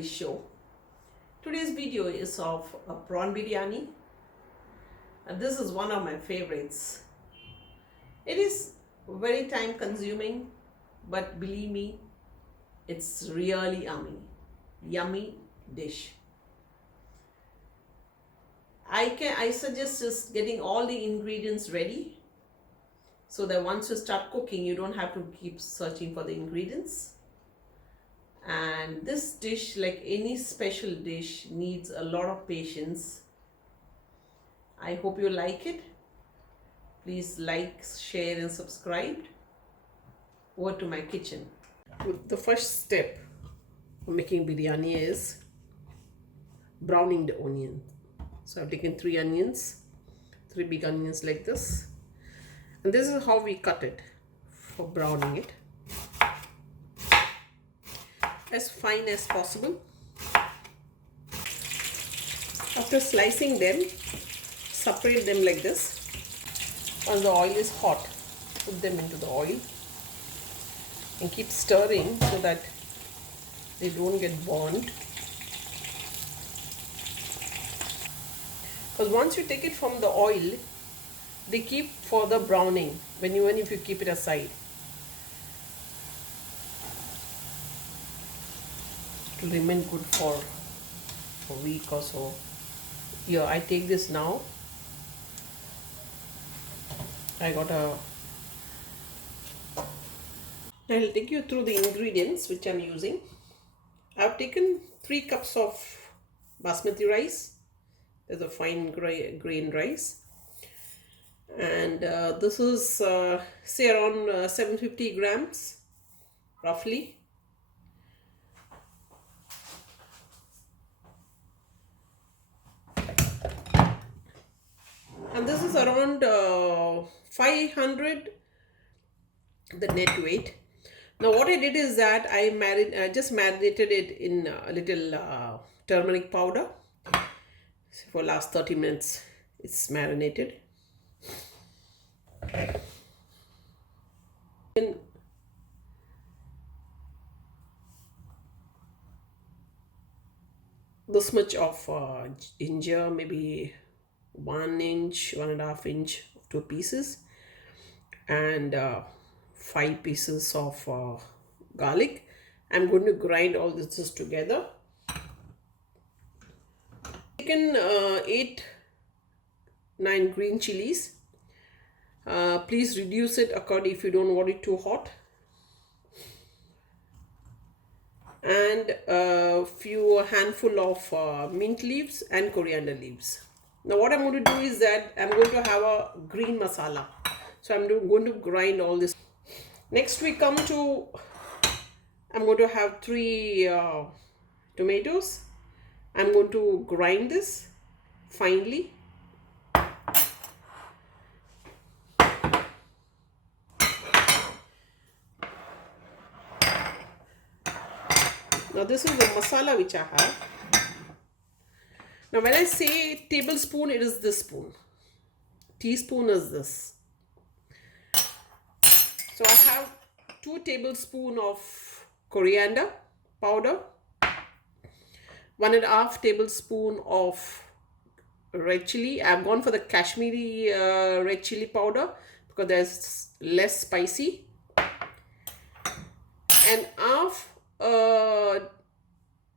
Shirley's show. Today's video is of a prawn biryani, and this is one of my favorites. It is very time consuming, but believe me, it's really yummy dish. I suggest just getting all the ingredients ready so that once you start cooking you don't have to keep searching for the ingredients. And this dish, like any special dish, needs a lot of patience. I hope you like it. Please like, share and subscribe. Over to my kitchen. The first step of making biryani is browning the onion. So I've taken 3 onions, 3 big onions like this. And this is how we cut it for browning it. As fine as possible. After slicing them, separate them like this. Once the oil is hot, put them into the oil and keep stirring so that they don't get burned. Because once you take it from the oil, they keep further browning even if you keep it aside. It will remain good for a week or so. Here, I take this now. I'll take you through the ingredients which I'm using. I've taken 3 cups of basmati rice. There's a fine grain rice. And this is say around 750 grams roughly. And this is around 500 the net weight. Now what I did is that I just marinated it in a little turmeric powder. For last 30 minutes it's marinated. This much of ginger, maybe 1 inch, 1.5 inch, 2 pieces, and 5 pieces of garlic. I'm going to grind all this together. Taken 8-9 green chillies. Please reduce it according if you don't want it too hot. And a handful of mint leaves and coriander leaves. Now what I'm going to do is that I'm going to have a green masala. So I'm going to grind all this. Next we come to, I'm going to have 3 tomatoes. I'm going to grind this finely. Now this is the masala which I have. Now when I say tablespoon, it is this spoon. Teaspoon is this. So I have 2 tablespoons of coriander powder, 1.5 tablespoon of red chilli. I've gone for the Kashmiri red chilli powder because there's less spicy, and half a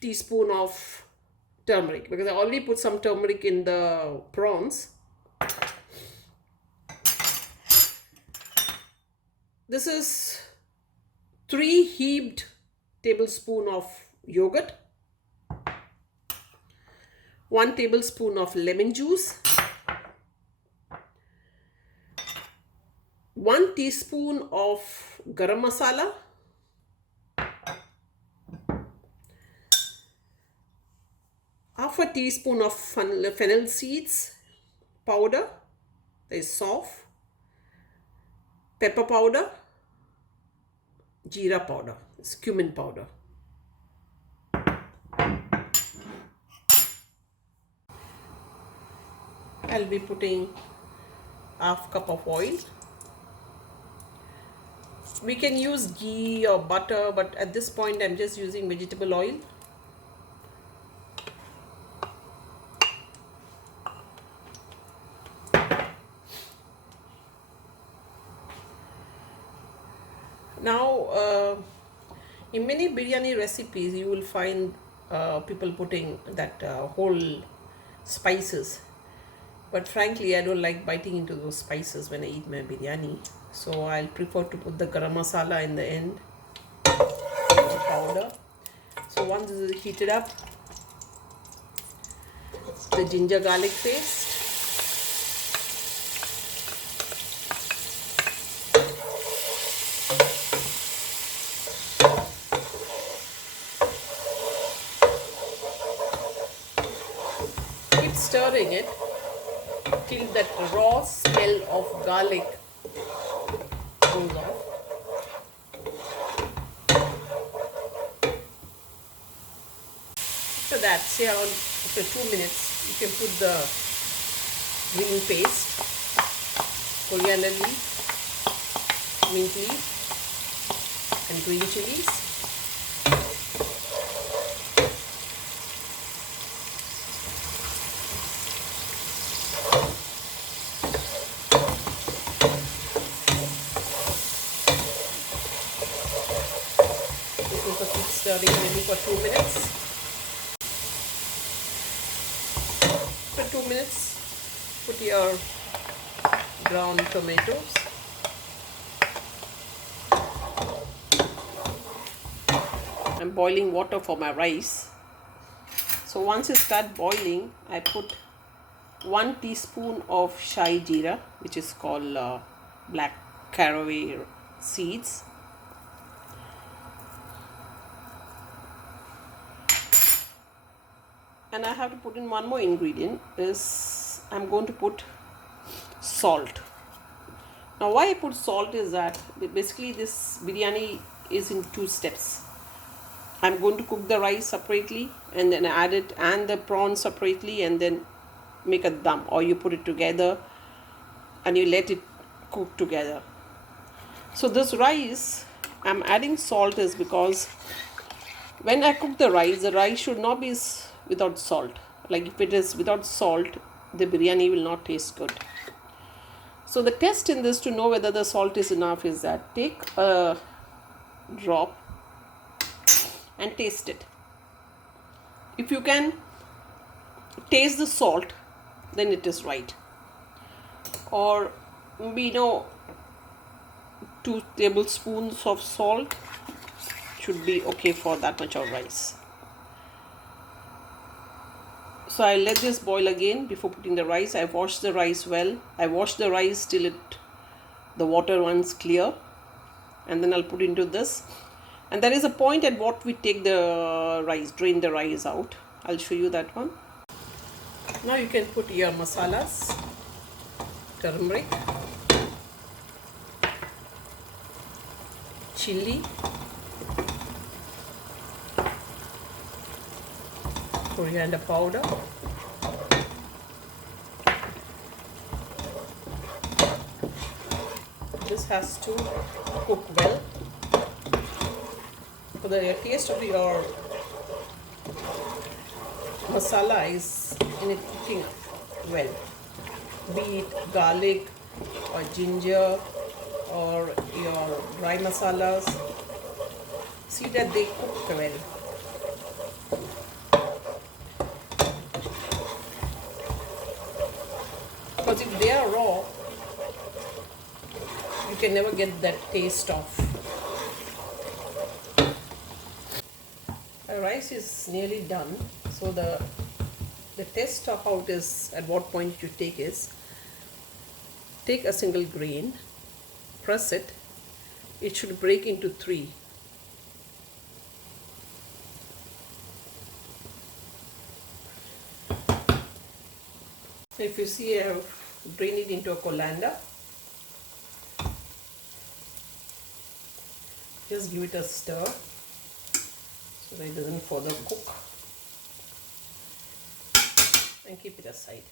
teaspoon of turmeric because I already put some turmeric in the prawns. This is 3 heaped tablespoon of yogurt, 1 tablespoon of lemon juice, 1 teaspoon of garam masala, half a teaspoon of fennel seeds powder, that is soft, pepper powder, jeera powder, it's cumin powder. I'll be putting half cup of oil. We can use ghee or butter, but at this point I'm just using vegetable oil. Now, in many biryani recipes, you will find people putting that whole spices. But frankly, I don't like biting into those spices when I eat my biryani. So I'll prefer to put the garam masala in the end, powder. So once this is heated up, the ginger garlic paste, keep stirring it till that raw smell of garlic goes off. After that, say around after 2 minutes, you can put the green paste, coriander leaf, mint leaf, and green chillies. Keep stirring maybe for 2 minutes. After 2 minutes, put your ground tomatoes. I'm boiling water for my rice. So once it starts boiling, I put 1 teaspoon of shahi jeera, which is called black caraway seeds. And I have to put in one more ingredient, is I'm going to put salt. Now why I put salt is that basically this biryani is in 2 steps. I'm going to cook the rice separately and then add it and the prawns separately and then make a dum, or you put it together and you let it cook together. So this rice, I'm adding salt is because when I cook the rice should not be without salt. Like if it is without salt, the biryani will not taste good. So the test in this to know whether the salt is enough is that take a drop and taste it. If you can taste the salt, then it is right. Or maybe 2 tablespoons of salt should be okay for that much of rice. So I let this boil again before putting the rice. I wash the rice well. I wash the rice till the water runs clear, and then I'll put into this. And there is a point at what we take the rice, drain the rice out. I'll show you that one. Now you can put your masalas, turmeric, chilli, coriander powder, this has to cook well for the taste of your masala is in it cooking well, be it garlic or ginger or your dry masalas. See that they cook well. Because if they are raw, you can never get that taste of. The rice is nearly done, so the test of how it is, at what point you take is, take a single grain, press it, it should break into 3. If you see, I have drained it into a colander. Just give it a stir so that it doesn't further cook, and keep it aside.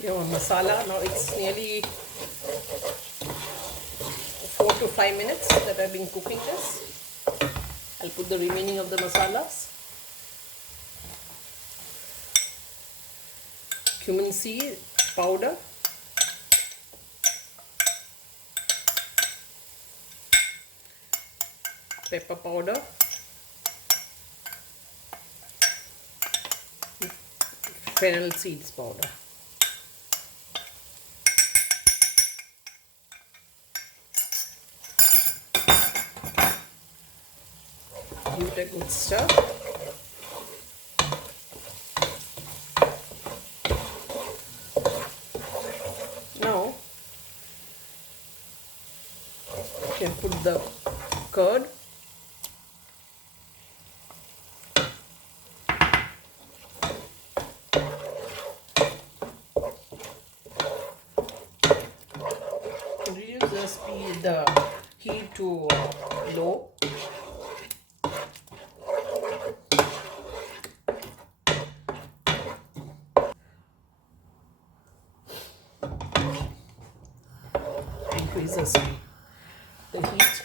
Your masala, now it's nearly 4 to 5 minutes that I've been cooking this. I'll put the remaining of the masalas. Cumin seed powder, pepper powder, fennel seeds powder. Give it a good stir. Now you can put the curd. Reduce the heat to low. Increases the heat.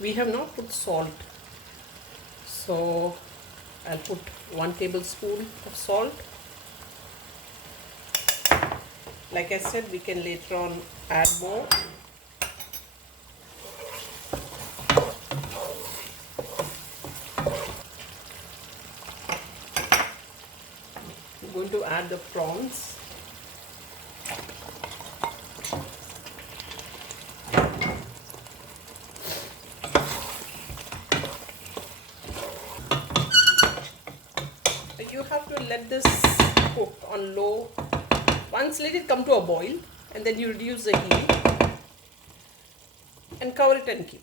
We have not put salt, so I'll put 1 tablespoon of salt. Like I said, we can later on add more. I'm going to add the prawns. You have to let this cook on low. Once let it come to a boil, and then you reduce the heat and cover it and keep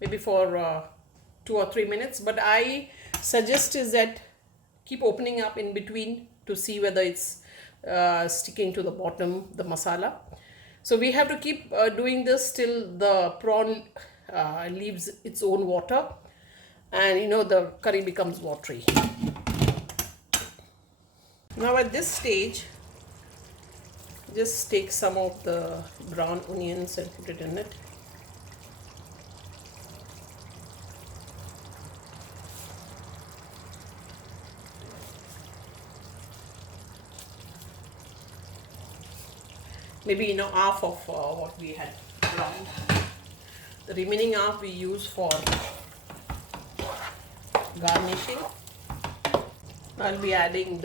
maybe for 2 or 3 minutes. But I suggest is that keep opening up in between to see whether it's sticking to the bottom, the masala. So we have to keep doing this till the prawn leaves its own water, and the curry becomes watery. Now at this stage, just take some of the brown onions and put it in it. Maybe half of what we had browned. The remaining half we use for garnishing. I'll be adding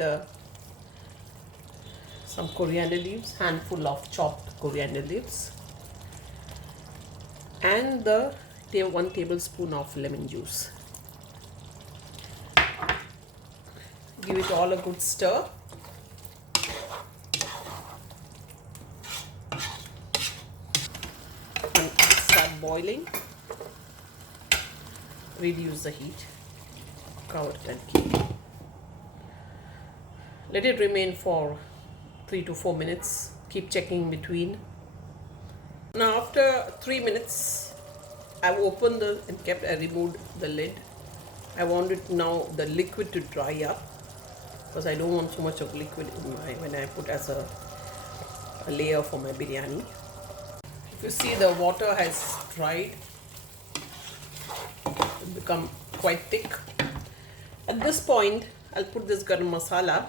some coriander leaves, handful of chopped coriander leaves, and the 1 tablespoon of lemon juice. Give it all a good stir. And start boiling. Reduce the heat. Cover it and keep. Let it remain for 3 to 4 minutes. Keep checking between. Now after 3 minutes, I've opened I removed the lid. I wanted now the liquid to dry up, because I don't want so much of liquid when I put as a layer for my biryani. If you see, the water has dried, it become quite thick. At this point, I'll put this garam masala.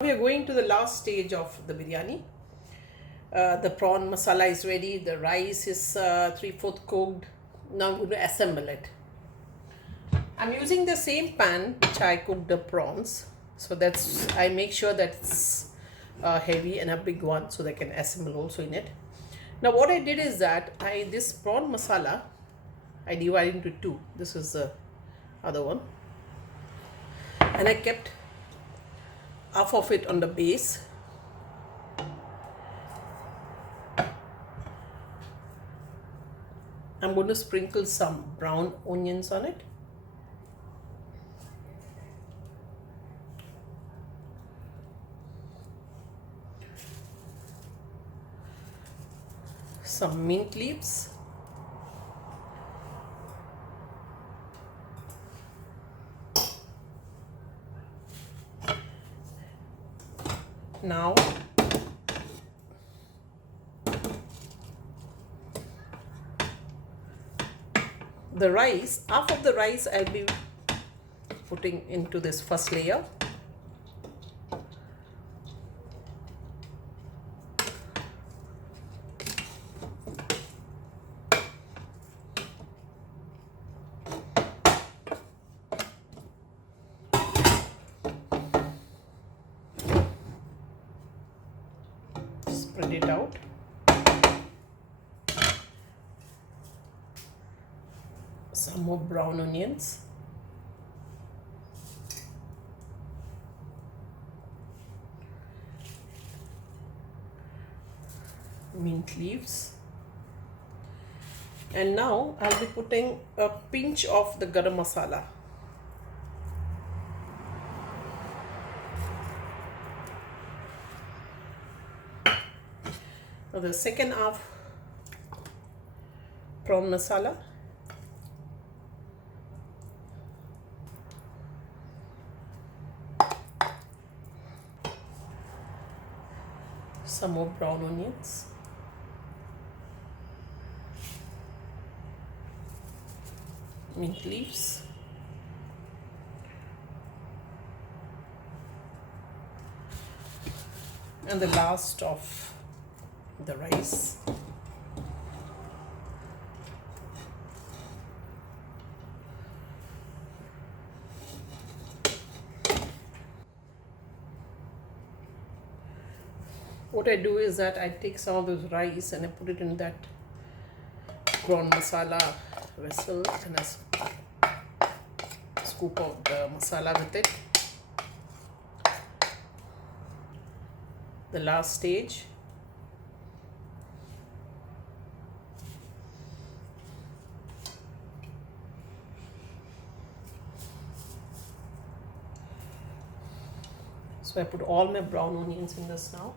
We are going to the last stage of the biryani. The prawn masala is ready. The rice is 3/4 cooked. Now I'm going to assemble it. I'm using the same pan which I cooked the prawns. So I make sure that it's heavy and a big one, so they can assemble also in it. Now what I did is that this prawn masala, I divided into 2. This is the other one. And I kept half of it on the base. I'm going to sprinkle some brown onions on it. Some mint leaves. Now the rice, half of the rice I'll be putting into this first layer. Spread it out. Some more brown onions. Mint leaves. And now I'll be putting a pinch of the garam masala. Now the second half, prawn masala. Some more brown onions. Mint leaves. And the last of the rice. What I do is that I take some of this rice and I put it in that prawn masala vessel and I scoop out the masala with it. The last stage, so I put all my brown onions in this now.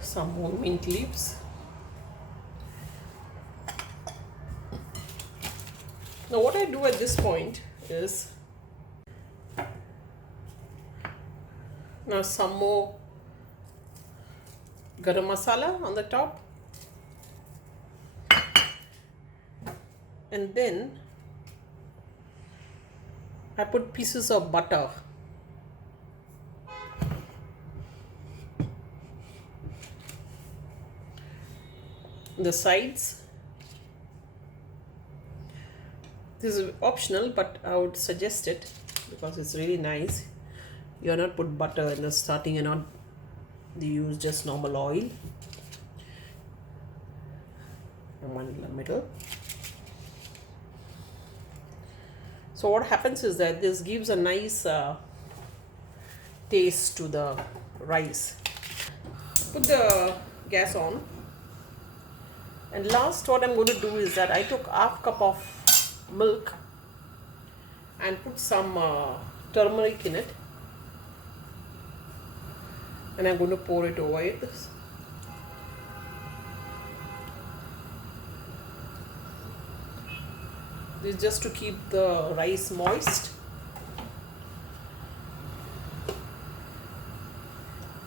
Some more mint leaves. Now what I do at this point is now some more garam masala on the top, and then I put pieces of butter. The sides. This is optional, but I would suggest it because it's really nice. You're not put butter in the starting, you're not use just normal oil. And one in the middle. So what happens is that this gives a nice taste to the rice. Put the gas on. And last, what I'm going to do is that I took half cup of milk and put some turmeric in it, and I'm going to pour it over it. This is just to keep the rice moist,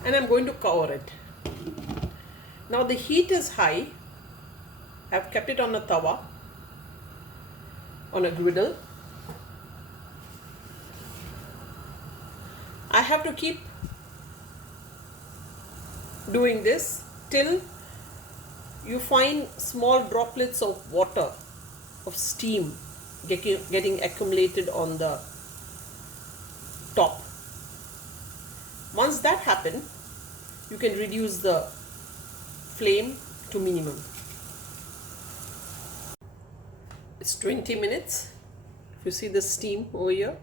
and I'm going to cover it. Now the heat is high. I've kept it on a tawa, on a griddle. I have to keep doing this till you find small droplets of water, of steam getting accumulated on the top. Once that happens, you can reduce the flame to minimum. It's 20 minutes. If you see the steam over here.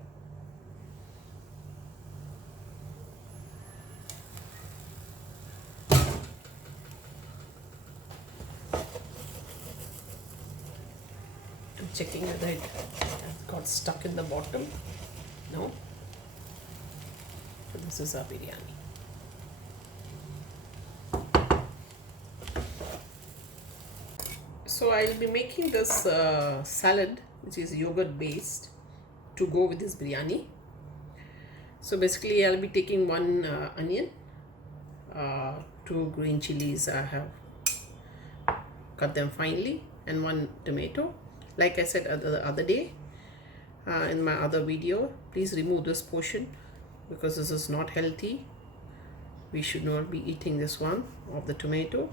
I'm checking whether it got stuck in the bottom. No. So this is our biryani. So I'll be making this salad, which is yogurt based, to go with this biryani. So basically I'll be taking one onion, 2 green chilies, I have cut them finely, and 1 tomato. Like I said the other day in my other video, please remove this portion because this is not healthy. We should not be eating this one of the tomato.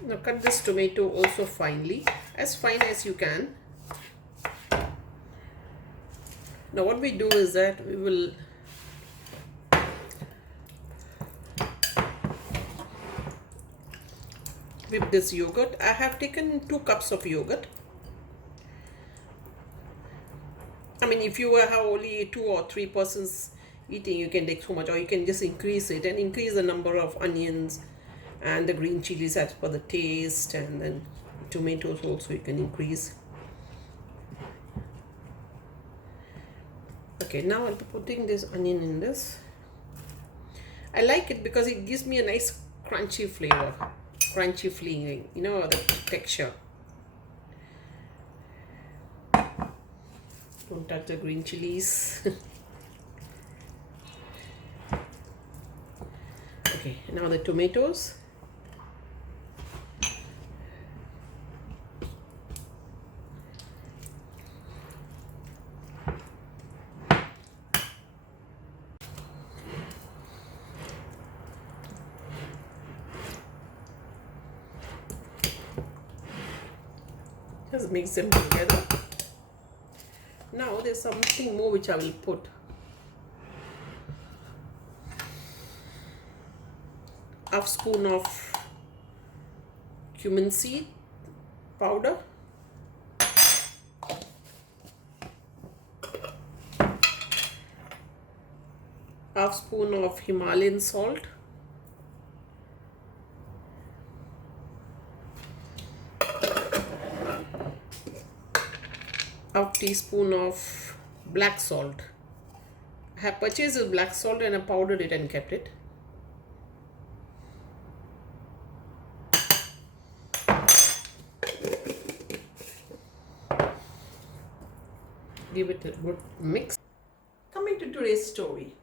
Now cut this tomato also finely, as fine as you can. Now what we do is that we will whip this yogurt. I have taken 2 cups of yogurt. I mean, if you have only 2 or 3 persons eating, you can take so much, or you can just increase it and increase the number of onions and the green chilies as per the taste, and then tomatoes also you can increase. Okay, now I'll be putting this onion in this. I like it because it gives me a nice crunchy flavor, crunchy feeling, you know, the texture. Don't touch the green chilies. Okay, now the tomatoes. Just mix them together. Now there's something more which I will put. Half spoon of cumin seed powder. Half spoon of Himalayan salt. Half teaspoon of black salt. I have purchased this black salt and I powdered it and kept it. Give it a good mix. Coming to today's story.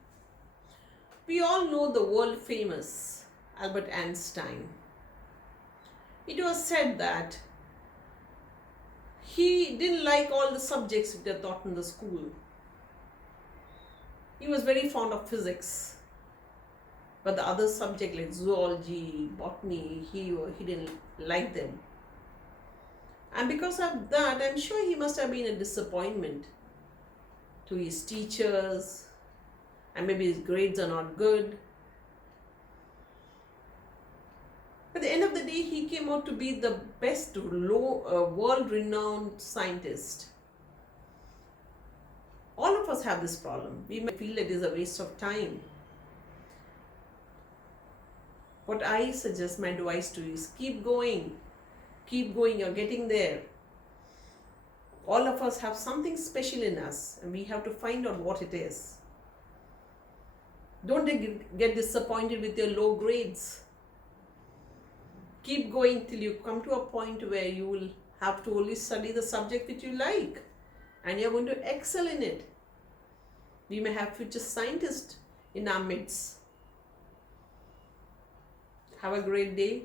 We all know the world famous Albert Einstein. It was said that he didn't like all the subjects that are taught in the school. He was very fond of physics, but the other subjects like zoology, botany, he didn't like them. And because of that, I'm sure he must have been a disappointment to his teachers, and maybe his grades are not good. At the end of the day, he came out to be the best world-renowned scientist. All of us have this problem. We may feel it is a waste of time. What I suggest, my advice to you is keep going. Keep going, you're getting there. All of us have something special in us, and we have to find out what it is. Don't get disappointed with your low grades. Keep going till you come to a point where you will have to only study the subject which you like, and you're going to excel in it. We may have future scientists in our midst. Have a great day.